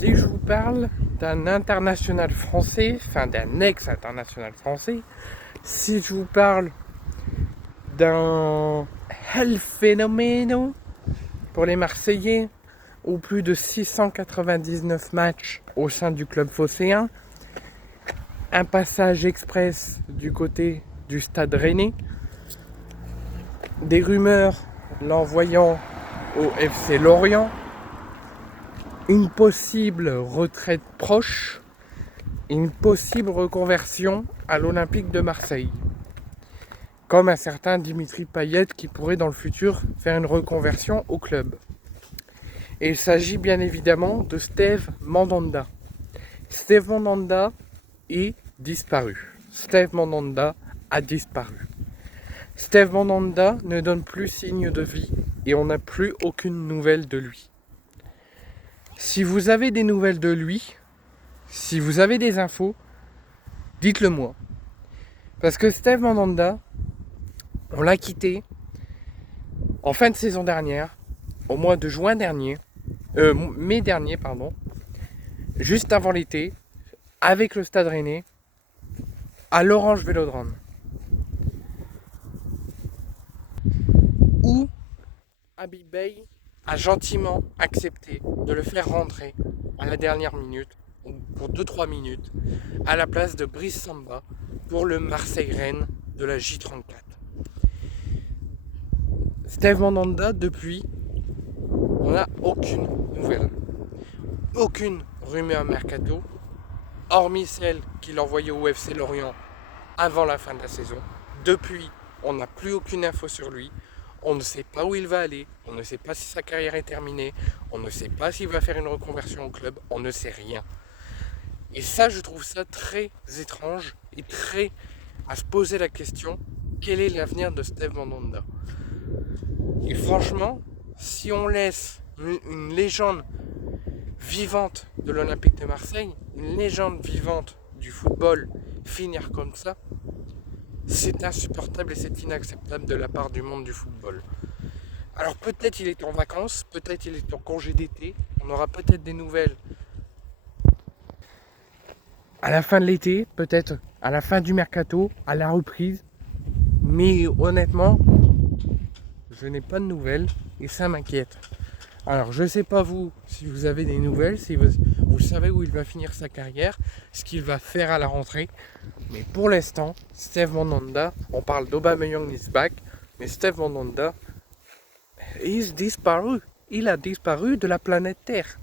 Si je vous parle d'un international français, enfin d'un ex-international français, si je vous parle d'un El Fenomeno pour les Marseillais, ou plus de 699 matchs au sein du club phocéen, un passage express du côté du Stade Rennais, des rumeurs l'envoyant au FC Lorient, une possible retraite proche, une possible reconversion à l'Olympique de Marseille, comme un certain Dimitri Payet qui pourrait dans le futur faire une reconversion au club. Et il s'agit bien évidemment de Steve Mandanda. Steve Mandanda est disparu. Steve Mandanda a disparu. Steve Mandanda ne donne plus signe de vie et on n'a plus aucune nouvelle de lui. Si vous avez des nouvelles de lui, si vous avez des infos, dites-le moi. Parce que Steve Mandanda, on l'a quitté en fin de saison dernière, au mois de mai dernier, juste avant l'été, avec le Stade Rennais, à l'Orange Vélodrome. Où Habib Beye a gentiment accepté de le faire rentrer à la dernière minute, pour 2-3 minutes, à la place de Brice Samba pour le Marseille-Rennes de la J34. Steve Mandanda, depuis, on n'a aucune nouvelle. Aucune rumeur mercato, hormis celle qu'il envoyait au FC Lorient avant la fin de la saison. Depuis, on n'a plus aucune info sur lui. On ne sait pas où il va aller, on ne sait pas si sa carrière est terminée, on ne sait pas s'il va faire une reconversion au club, on ne sait rien. Et ça, je trouve ça très étrange et très à se poser la question, quel est l'avenir de Steve Mandanda? Et franchement, si on laisse une légende vivante de l'Olympique de Marseille, une légende vivante du football finir comme ça, c'est insupportable et c'est inacceptable de la part du monde du football. Alors peut-être il est en vacances, peut-être il est en congé d'été, on aura peut-être des nouvelles à la fin de l'été, peut-être à la fin du mercato, à la reprise. Mais honnêtement, je n'ai pas de nouvelles et ça m'inquiète. Alors je ne sais pas vous, si vous avez des nouvelles, si vous savez où il va finir sa carrière, ce qu'il va faire à la rentrée. Mais pour l'instant, Steve Mandanda, on parle d'Aubameyang is back, mais Steve Mandanda, il a disparu de la planète Terre.